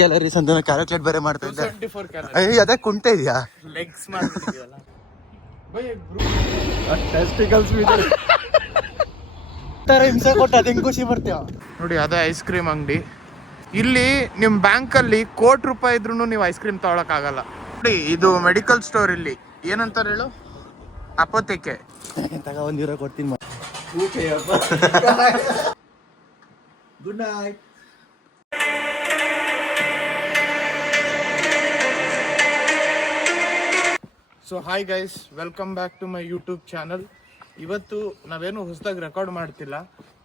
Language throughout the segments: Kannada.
ಕ್ಯಾಲರೀಸ್ ಅಂತ ಕ್ಯಾಲ್ಕುಲೇಟ್ ಬೇರೆ ಮಾಡ್ತಾ ಇದ್ದೆ. 24 ಕ್ಯಾಲರಿ. ಅದೇ ಕುಂಟೆ ಇದೆಯಾ? ಲೆಗ್ಸ್ ಮಾಡ್ತಿದ್ಯಲ್ಲ ಟೆಸ್ಟಿಕಲ್ಸ್ ತರ ಹಿಂಸೆ ಕೊಟ್ಟು ಅದ್ ಹೆಂಗ್ ಖುಷಿ ಬರ್ತೀಯ ನೋಡಿ. ಅದೇ ಐಸ್ ಕ್ರೀಮ್ ಅಂಗಡಿ. ಇಲ್ಲಿ ನಿಮ್ ಬ್ಯಾಂಕ್ ಅಲ್ಲಿ ₹1,00,00,000 ಇದ್ರೂ ನೀವು ಐಸ್ ಕ್ರೀಮ್ ತಗೊಳಕ್ ಆಗಲ್ಲ ನೋಡಿ. ಇದು ಮೆಡಿಕಲ್ ಸ್ಟೋರ್. ಇಲ್ಲಿ ಏನಂತಾರೆ ಹೇಳು? ಅಪೋತೆಕೆ. ತಗ €1 ಕೊಡ್ತೀನಿ. Good night. So hi guys, welcome back to my YouTube channel. ಇವತ್ತು ನಾವೇನು ಹೊಸದಾಗಿ ರೆಕಾರ್ಡ್ ಮಾಡ್ತಿಲ್ಲ.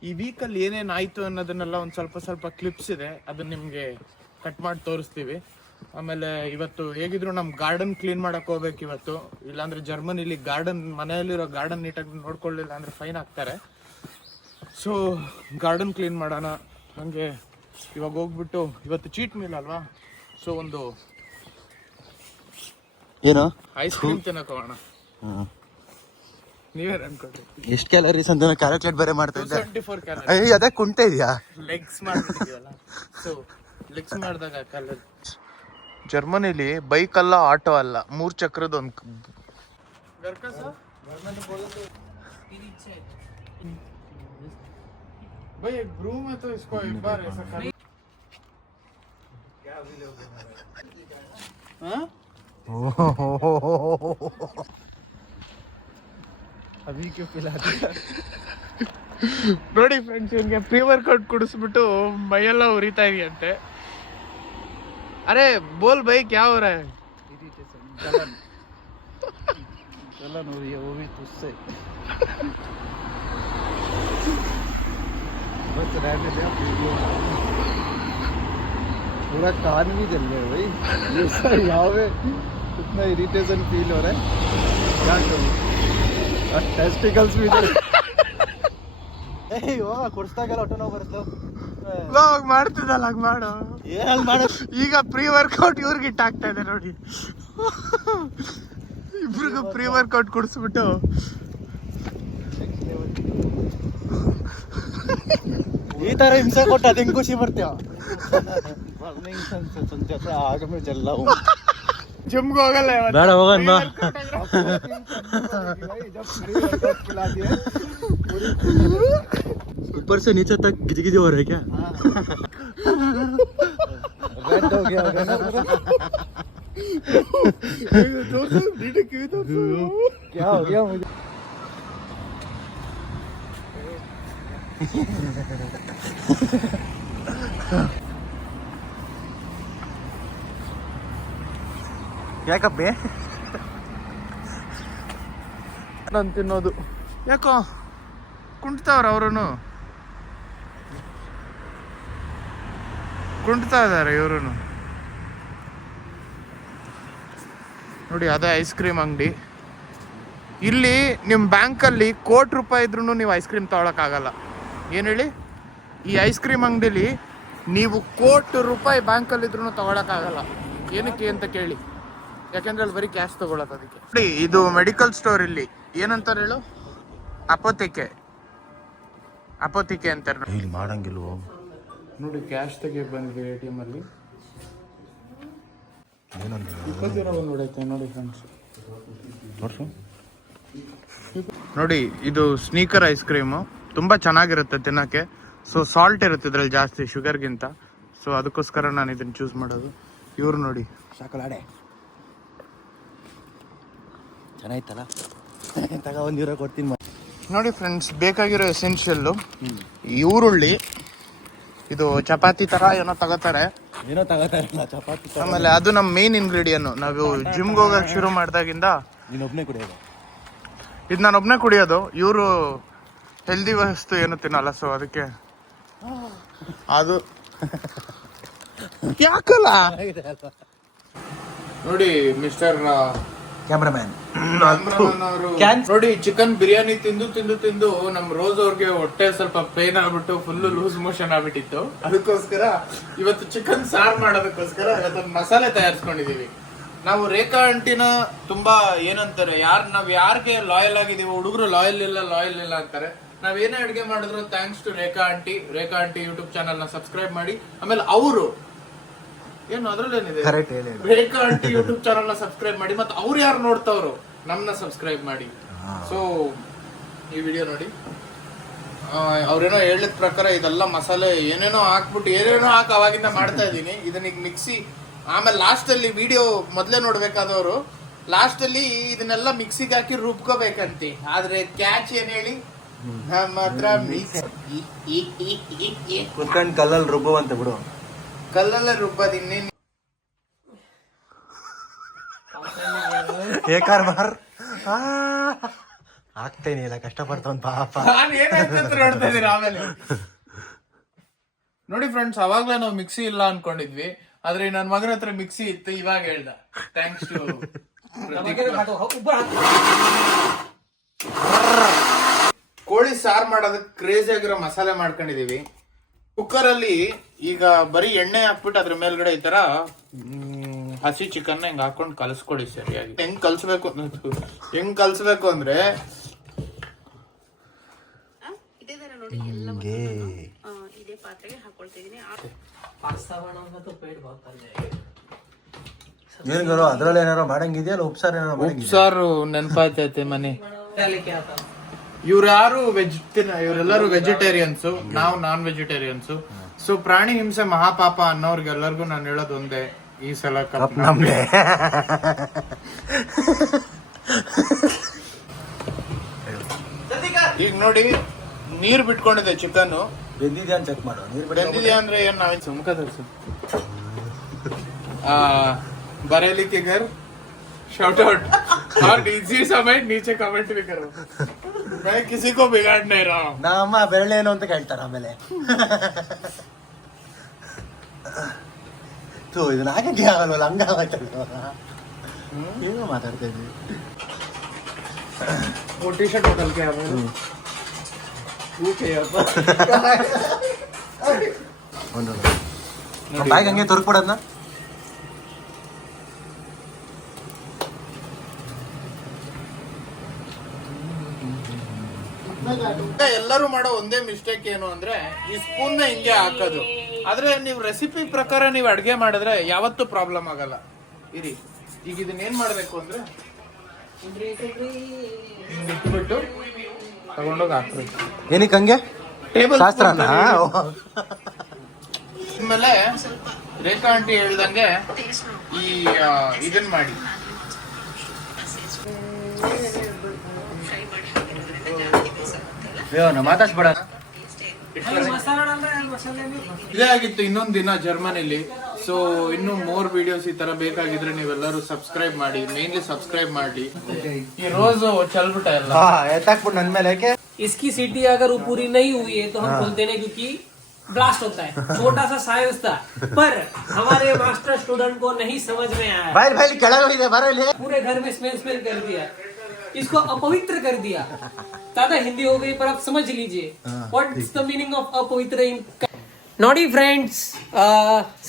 ಈ ವೀಕಲ್ಲಿ ಏನೇನಾಯಿತು ಅನ್ನೋದನ್ನೆಲ್ಲ ಒಂದು ಸ್ವಲ್ಪ ಕ್ಲಿಪ್ಸ್ ಇದೆ, ಅದನ್ನ ನಿಮಗೆ ಕಟ್ ಮಾಡಿ ತೋರಿಸ್ತೀವಿ. ಆಮೇಲೆ ಇವತ್ತು ಹೇಗಿದ್ರು ನಮ್ಮ ಗಾರ್ಡನ್ ಕ್ಲೀನ್ ಮಾಡಕ್ಕೆ ಹೋಗ್ಬೇಕು ಇವತ್ತು. ಇಲ್ಲಾಂದರೆ ಜರ್ಮನಿಲಿ ಮನೆಯಲ್ಲಿರೋ ಗಾರ್ಡನ್ ನೀಟಾಗಿ ನೋಡ್ಕೊಳ್ಳಿಲ್ಲ ಅಂದರೆ ಫೈನ್ ಹಾಕ್ತಾರೆ. ಸೊ ಗಾರ್ಡನ್ ಕ್ಲೀನ್ ಮಾಡೋಣ. ಹಾಗೆ ಇವಾಗ ಹೋಗ್ಬಿಟ್ಟು, ಇವತ್ತು ಚೀಟ್ ಮೀಲ್ ಅಲ್ವಾ, ಸೊ ಒಂದು ಏನು ಐಸ್ ಕ್ರೀಮ್ ತಿನ್ನಕ್ ಹೋಗೋಣ. ನೀವೇ ಅನ್ಕೊಳ್ರಿ. ಎಷ್ಟು ಕ್ಯಾಲರೀಸ್ ಅಂತ ಕ್ಯಾಲ್ಕುಲೇಟ್ ಬೇರೆ ಮಾಡ್ತಾ ಇದ್ದೆ. 24 ಕ್ಯಾಲರಿ. ಅದೇ ಕುಂಟೆ ಇದೆಯಾ? ಲೆಗ್ಸ್ ಮಾಡ್ತಿದ್ಯಲ್ಲ, ಸೊ ಲೆಗ್ಸ್ ಮಾಡಿದಾಗ ಕ್ಯಾಲರಿ. ಜರ್ಮನಿಲಿ ಬೈಕ್ ಅಲ್ಲ, ಆಟೋ ಅಲ್ಲ, 3 ಚಕ್ರದ ಒಂದು भाई एक ब्रूम है तो इसको एक बार ऐसा कर. हाँ? अभी क्यों पिला दिया? ನೋಡಿ ಫ್ರೆಂಡ್ಸ್, ಇವನಿಗೆ ಪ್ರೀ ವರ್ಕೌಟ್ ಕುಡಿಸ್ಬಿಟ್ಟು ಮೈಯೆಲ್ಲ ಉರಿತಾ ಇದೆಯಂತೆ. ಅರೆ ಬೋಲ್ ಬೈ ಕ್ಯಾ हो रहा है? चलन हो रही है, वो भी तुझसे. बस रहने दे, पूरा कान भी जल रहा है भाई. ये सर यहाँ पे इतना इरिटेशन फील हो रहा है, क्या करूँ. टेस्टिकल्स भी ಇವಾಗ ಕುಡಿಸ್ದಾಗೆಲ್ಲ ಹೊಟ್ಟೆ ನೋವು ಬರುತ್ತೋ. ಇವಾಗ ಮಾಡ್ತಿದ್ದಲ್ಲ, ಹಾಗೆ ಮಾಡು. ಏನಲ್ಲಿ ಮಾಡ. ಈಗ ಪ್ರೀ ವರ್ಕೌಟ್ ಇವ್ರಿಗೆ ಇಟ್ಟಾಗ್ತಾ ಇದೆ ನೋಡಿ. ಇಬ್ರಿಗೂ ಪ್ರೀ ವರ್ಕೌಟ್ ಕುಡಿಸ್ಬಿಟ್ಟು ಈ ತರ ಹಿಂಸೆ ಕೊಟ್ಟು ಅದ್ ಹೆಂಗ್ ಖುಷಿ ಬರ್ತೀಯ? ಆಗಮೇ ಜಲ್ಲ ಜಿಮ್ಗೆ ಹೋಗಲ್ಲ. ಬೇಡ ಹೋಗಣ್ಣ. ऊपर से नीचे तक गिजगिज हो रहा है क्या? रेड हो गया होगा ना पूरा. क्या हो गया मुझे? ಯಾಕಪ್ಪೆ ನಾನು ತಿನ್ನೋದು? ಯಾಕೋ ಕುಂಟ್ತಾವ್ರ ಅವ್ರೂ, ಕುಂಟ್ತಾ ಇದ್ದಾರೆ ಇವ್ರು ನೋಡಿ. ಅದೇ ಐಸ್ ಕ್ರೀಮ್ ಅಂಗಡಿ. ಇಲ್ಲಿ ನಿಮ್ಮ ಬ್ಯಾಂಕಲ್ಲಿ ₹1,00,00,000 ಇದ್ರೂ ನೀವು ಐಸ್ ಕ್ರೀಮ್ ತಗೊಳಕ್ಕಾಗಲ್ಲ. ಏನು ಹೇಳಿ? ಈ ಐಸ್ ಕ್ರೀಮ್ ಅಂಗಡಿಲಿ ನೀವು ₹1,00,00,000 ಬ್ಯಾಂಕಲ್ಲಿ ಇದ್ರೂ ತಗೊಳಕ್ಕಾಗಲ್ಲ. ಏನಕ್ಕೆ ಅಂತ ಕೇಳಿ, ಯಾಕೆಂದ್ರೆ ಅಲ್ಲಿ ಬರೀ ಕ್ಯಾಶ್ ತಗೊಳಕ್ಕೆ. ಅದಕ್ಕೆ ನೋಡಿ, ಇದು ಮೆಡಿಕಲ್ ಸ್ಟೋರ್. ಇಲ್ಲಿ ಏನಂತಾರೆ ಹೇಳು? ಅಪೋತೆಕೆ ಅಂತಾರೆ. ಇಲ್ಲಿ ಮಾಡಂಗಿಲ್ವೋ ನೋಡಿ, ಕ್ಯಾಶ್ ತೆಗಿಯಕ್ಕೆ ಬಂದಿದೆ ATM ಅಲ್ಲಿ. 20 € ನೋಡೈತೆ ನೋಡಿ ಫ್ರೆಂಡ್ಸ್. ನೋಡಿ, ಇದು ಸ್ನೀಕರ್ ಐಸ್ ಕ್ರೀಮು. ತುಂಬ ಚೆನ್ನಾಗಿರುತ್ತೆ ತಿನ್ನೋಕ್ಕೆ. ಸೊ ಸಾಲ್ಟ್ ಇರುತ್ತೆ ಇದ್ರಲ್ಲಿ ಜಾಸ್ತಿ, ಶುಗರ್ಗಿಂತ. ಸೊ ಅದಕ್ಕೋಸ್ಕರ ನಾನು ಇದನ್ನು ಚೂಸ್ ಮಾಡೋದು. ಇವ್ರು ನೋಡಿ, ಚಾಕಲಾಡೆ ಚೆನ್ನಾಯ್ತಲ್ಲ. ತಗ €1 ಕೊಡ್ತೀನಿ. ನೋಡಿ ಫ್ರೆಂಡ್ಸ್, ಬೇಕಾಗಿರೋ ಎಸೆನ್ಷಿಯಲ್ಲು ಈರುಳ್ಳಿ. ಇದು ಚಪಾತಿ ಥರ ಏನೋ ತಗೋತಾರೆ, ಏನೋ ತಗೋತಾರಲ್ಲ ಚಪಾತಿ. ಆಮೇಲೆ ಅದು ನಮ್ಮ ಮೇನ್ ಇಂಗ್ರೀಡಿಯನ್. ನಾವು ಜಿಮ್ಗೆ ಹೋಗಕ್ಕೆ ಶುರು ಮಾಡಿದಾಗಿಂದ ನೀನೊಬ್ಬನೇ ಕುಡಿಯೋದು. ಇದು ನಾನು ಒಬ್ಬನೇ ಕುಡಿಯೋದು. ಇವರು ಹೆಲ್ದಿ ವಸ್ತು ಏನು ತಿನ್ನಲ್ಲ, ಸೊ ಅದಕ್ಕೆ ಅದು ಯಾಕಲ್ಲ. ನೋಡಿ ಮಿಸ್ಟರ್ ಕ್ಯಾಮ್ರಾಮ್ಯಾನ್ ನೋಡಿ, ಚಿಕನ್ ಬಿರಿಯಾನಿ ತಿಂದು ನಮ್ ರೋಸ್ ಅವ್ರಿಗೆ ಹೊಟ್ಟೆ ಸ್ವಲ್ಪ ಪೇನ್ ಆಗ್ಬಿಟ್ಟು ಫುಲ್ ಲೂಸ್ ಮೋಷನ್ ಆಗ್ಬಿಟ್ಟಿತ್ತು. ಅದಕ್ಕೋಸ್ಕರ ಇವತ್ತು ಚಿಕನ್ ಸಾರ್ ಮಾಡೋದಕ್ಕೋಸ್ಕರ ಇವತ್ತು ಮಸಾಲೆ ತಯಾರಿಸ್ಕೊಂಡಿದೀವಿ. ನಾವು ರೇಖಾ ಆಂಟಿನ ತುಂಬಾ ಏನಂತಾರೆ, ನಾವ್ ಯಾರಿಗೆ ಲಾಯಲ್ ಆಗಿದೀವಿ, ಹುಡುಗರು ಲಾಯಲ್ ಇಲ್ಲ ಅಂತಾರೆ. ನಾವೇನೇ ಅಡುಗೆ ಮಾಡಿದ್ರು thanks to Rekha aunty YouTube channel ನ ಸಬ್ಸ್ಕ್ರೈಬ್ ಮಾಡಿ. ಆಮೇಲೆ ಅವರು ಏನು ಅದ್ರಲ್ಲೇನಿದೆ? ಕರೆಕ್ಟ್ ಹೇಳಿ. ರೇಖಾ ಆಂಟಿ ಯೂಟ್ಯೂಬ್ ಚಾನಲ್ ನ ಸಬ್ಸ್ಕ್ರೈಬ್ ಮಾಡಿ, ಮತ್ತೆ ಅವ್ರು ಯಾರು ನೋಡ್ತಾವ್ರು ನಮ್ನ ಸಬ್ಸ್ಕ್ರೈಬ್ ಮಾಡಿ. ಸೊ ಈ ವಿಡಿಯೋ ನೋಡಿ. ಅವ್ರೇನೋ ಹೇಳಿದ ಪ್ರಕಾರ ಇದೆಲ್ಲ ಮಸಾಲೆ ಏನೇನೋ ಹಾಕ್ಬಿಟ್ಟು ಏನೇನೋ ಹಾಕಿ ಅವಾಗಿಂದ ಮಾಡ್ತಾ ಇದೀನಿ. ಇದನ್ನ ಈಗ ಮಿಕ್ಸಿ, ಆಮೇಲೆ ಲಾಸ್ಟ್ ಅಲ್ಲಿ ವಿಡಿಯೋ ಮೊದ್ಲೇ ನೋಡ್ಬೇಕಾದವರು ಲಾಸ್ಟ್ ಅಲ್ಲಿ ಇದನ್ನೆಲ್ಲ ಮಿಕ್ಸಿಗೆ ಹಾಕಿ ರುಬ್ಕೋಬೇಕಂತೆ. ಆದ್ರೆ ಕ್ಯಾಚ್ ಏನ್ ಹೇಳಿ, ನಮ್ಮ ಹತ್ರ ಮಿಕ್ಸ್ ಕುತ್ಕೊಂಡು ಕಲ್ಲಲ್ಲಿ ರುಬ್ಬುವಂತೆ ಬಿಡು. ಕಲ್ಲಲ್ಲ ರುಬ್ಬದ್ ಇನ್ನೇನು. ಏಕಾರ್ ಬಾರ್ ಆಗ್ತೇನೆ ಇಲ್ಲ, ಕಷ್ಟಪಡ್ತಾವ್ ಪಾಪ. ನಾನು ಏನಾಯ್ತು ನೋಡ್ತಾ ಇದೀನಿ ಆಮೇಲೆ. ನೋಡಿ ಫ್ರೆಂಡ್ಸ್, ಅವಾಗ್ಲೇ ನಾವು ಮಿಕ್ಸಿ ಇಲ್ಲ ಅನ್ಕೊಂಡಿದ್ವಿ, ಆದ್ರೆ ನನ್ನ ಮಗನ ಹತ್ರ ಮಿಕ್ಸಿ ಇತ್ತು. ಇವಾಗ ಹೇಳ್ದ ಥ್ಯಾಂಕ್ಸ್ ಟು ಕೋಳಿ ಸಾರು ಮಾಡೋದಕ್ಕೆ ಕ್ರೇಜಿ ಆಗಿರೋ ಮಸಾಲೆ ಮಾಡ್ಕೊಂಡಿದೀವಿ. ಕುಕ್ಕರ್ ಅಲ್ಲಿ ಈಗ ಬರೀ ಎಣ್ಣೆ ಹಾಕ್ಬಿಟ್ಟು ಅದ್ರ ಮೇಲ್ಗಡೆ ಈ ತರ ಹಸಿ ಚಿಕನ್ ಹಿಂಗ್ ಹಾಕೊಂಡು ಕಲ್ಸ್ಕೊಡಿ ಸರಿಯಾಗಿ. ಹೆಂಗ್ ಕಲ್ಸ್ಬೇಕು ಅಂದ್ರೆ ಏನಿರೋ ಅದ್ರಲ್ಲಿ ಏನಾರೋ ಮಾಡಂಗಿದೆಯಲ್ಲ, ಉಪ್ಸಾರು ಏನಾರೋ ಉಪ್ಸಾರು ನೆನಪಾಯ್ತೈತೆ ಮನೆ. ಇವ್ರು ಯಾರು ಇವರೆಲ್ಲರೂ ವೆಜಿಟೇರಿಯನ್ಸ್, ನಾವು ನಾನ್ ವೆಜಿಟೇರಿಯನ್ಸ್. ಸೊ ಪ್ರಾಣಿ ಹಿಂಸೆ ಮಹಾಪಾಪ ಅನ್ನೋರ್ಗೆಲ್ಲರಿಗೂ ನಾನು ಹೇಳೋದು ಒಂದೇ, ಈ ಸಲ ಕಪ್ ನಮ್ದೆ. ಈಗ ನೋಡಿ ನೀರ್ ಬಿಟ್ಕೊಂಡಿದೆ ಚಿಕನ್. ಬೆಂದಿದ್ಯಾ ಅಂತ ಚೆಕ್ ಮಾಡು. ಬೆಂದಿದ್ಯಾ ಅಂದ್ರೆ ಏನ್ ನಾವ್ ಸುಮ್ಕ बरेली के घर शाउट आउट और इसी समय नीचे कमेंट भी करो. मैं किसी को बिगाड़ नहीं रहा हूँ. ನಮ್ಮ ಬೆರಳೇನು ಅಂತ ಕೇಳ್ತಾರ ಆಮೇಲೆ. ಇದನ್ನ ಹಾಕಕ್ಕೆ ಆಗಲ್ವಲ್ಲ, ಹಂಗಾಗತ್ತಲ್ವ. ಏನು ಮಾತಾಡ್ತಾ ಇದ್ವಿ. वो टी शर्ट बदल के ಬಾಯಿಗೆ ಹಂಗೆ ತೊರ್ಕೊಡೋದನ್ನ. ಎಲ್ಲರೂ ಮಾಡೋ ಒಂದೇ ಮಿಸ್ಟೇಕ್ ಏನು ಅಂದ್ರೆ ಈ ಸ್ಪೂನ್ ನ ಹಿಂಗೆ ಹಾಕೋದು. ಆದ್ರೆ ನೀವು ರೆಸಿಪಿ ಪ್ರಕಾರ ನೀವು ಅಡ್ಗೆ ಮಾಡಿದ್ರೆ ಯಾವತ್ತೂ ಪ್ರಾಬ್ಲಮ್ ಆಗಲ್ಲ. ಇರಿ, ಈಗ ಇದನ್ನ ಏನ್ ಮಾಡ್ಬೇಕು ಅಂದ್ರೆ ಇಟ್ಬಿಟ್ಟು ತಗೊಂಡೋಗಿ ಹಾಕ್ಬೇಕು. ಏನಕ್ಕೆ ಹಂಗೆ ಟೇಬಲ್ ಶಾಸ್ತ್ರನ? ಆಮೇಲೆ ರೇಖಾ ಆಂಟಿ ಹೇಳ್ದಂಗೆ ಈ ಇದನ್ ಮಾಡಿ, ಮಾತಾಡ್ಸ್ಬೇಡ. ಇದೇ ಆಗಿತ್ತು ಇನ್ನೊಂದ್ ದಿನ ಜರ್ಮನಿಲಿ. ಸೊ ಇನ್ನು ಮೋರ್ ವಿಡಿಯೋಸ್ ಈ ತರ ಬೇಕಾಗಿದ್ರೆ ನೀವೆಲ್ಲರೂ ಸಬ್ಸ್ಕ್ರೈಬ್ ಮಾಡಿ, ಮೇನ್ಲಿ ಸಬ್ಸ್ಕ್ರೈಬ್ ಮಾಡಿ. ಈ ರೋಸ್ ಚಲ್ಬಿಟ್ಟ ಎಲ್ಲ ಎತ್ತಾಕ್ಬಿಟ್ಟು ನನ್ ಮೇಲೆ. ಯಾಕೆ इसकी सीटी अगर वो पूरी नहीं हुई है तो हम खोलते नहीं, क्योंकि ब्लास्ट होता है. छोटा सा साइज था, पर हमारे मास्टर स्टूडेंट को नहीं समझ में आया. भाई ಕೆಳಗೆ ಬರ ಇಲ್ಲಿ. पूरे घर में स्मेल कर दिया, इसको अपवित्र कर दिया. ज्यादा हिंदी हो गई, पर आप समझ लीजिए what is the meaning of अपवित्र. नॉटी फ्रेंड्स,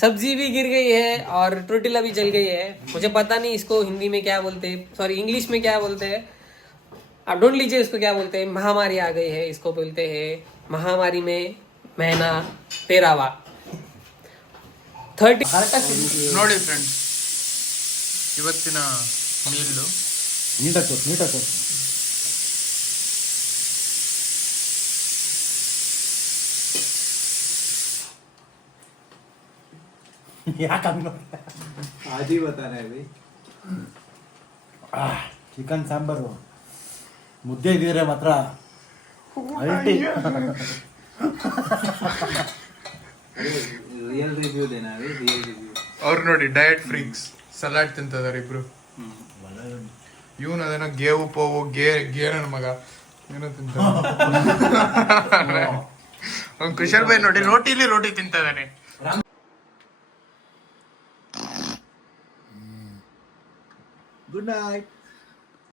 सब्जी भी गिर गई है और टोटिला भी जल गई है. मुझे पता नहीं इसको हिंदी में क्या बोलते हैं, सॉरी इंग्लिश में क्या बोलते हैं. आप ढूंढ लीजिए इसको क्या बोलते हैं. महामारी आ गई है, इसको बोलते हैं महामारी में महीना 13वां 30. ನೋಡಿ ಫ್ರೆಂಡ್ಸ್, ಇವತ್ತಿನ ಮೀಲು ನೀಟಾಗಿ आजी बता रहे भाई. ಚಿಕನ್ ಸಾಂಬಾರು ಮುದ್ದೆ ಇದ್ರೆ ಮಾತ್ರ ಅಲ್ಟಿ. ರಿಯಲ್ ರಿವ್ಯೂ ದೇನಾ? Real review. ಅವ್ರು ನೋಡಿ ಡಯಟ್ ಫ್ರೀಕ್ಸ್ ಸಲಾಡ್ ತಿಂತಿದಾರೆ ಇಬ್ರು. ಇವನು ಅದೇನೋ ಗೇವು ಪೋವು ಗೇ ನನ್ನ ಮಗ ಏನೋ ತಿಂತ. ಅವ್ನು ಕುಶಲ್ ಬೈ ನೋಡಿ ರೋಟಿಲಿ ರೋಟಿ ತಿಂತಿದ್ದಾನೆ. Good night.